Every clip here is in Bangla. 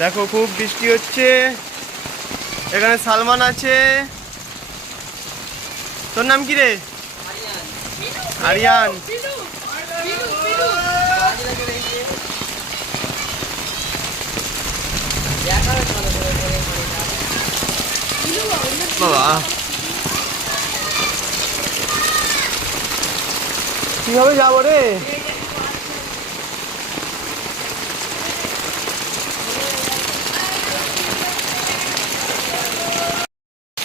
দেখো খুব বৃষ্টি হচ্ছে। এখানে সালমান আছে। তোর নাম কি রে? আরিয়ান। কীভাবে যাব রে?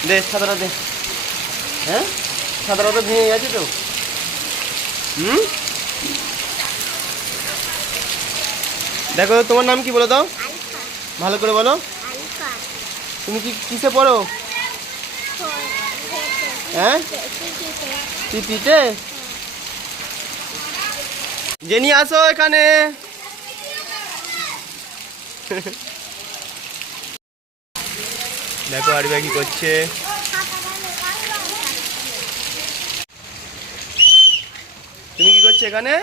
দে সাদাটা দে। হ্যাঁ? তো ভেঙে গেছে তো। হুম? দেখো তোমার নাম কি বলো দাও ভালো করে বলো। তুমি কি কিসে পড়ো? হ্যাঁ? টিপিতে জেনি, আসো এখানে। দেখো আরিবা কি করছে। তুমি কি করছ এখানে?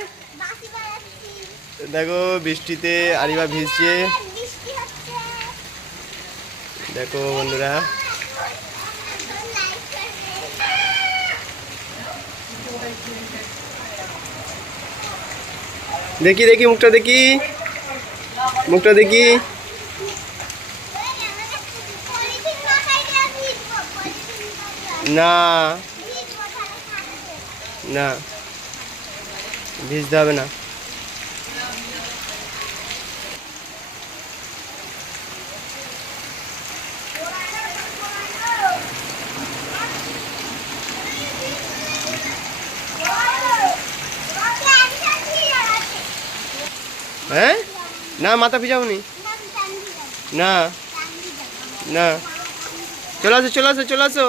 দেখো, বৃষ্টিতে আরিবা ভিজছে। দেখো, বন্ধুরা। দেখি দেখি, মুখটা দেখি। মুখটা দেখি। না। না। ভিজতে হবে না। হ্যাঁ? না, মাথা ভিজাওনি? না। না। চলে আসো চলে আসো চলে আসো।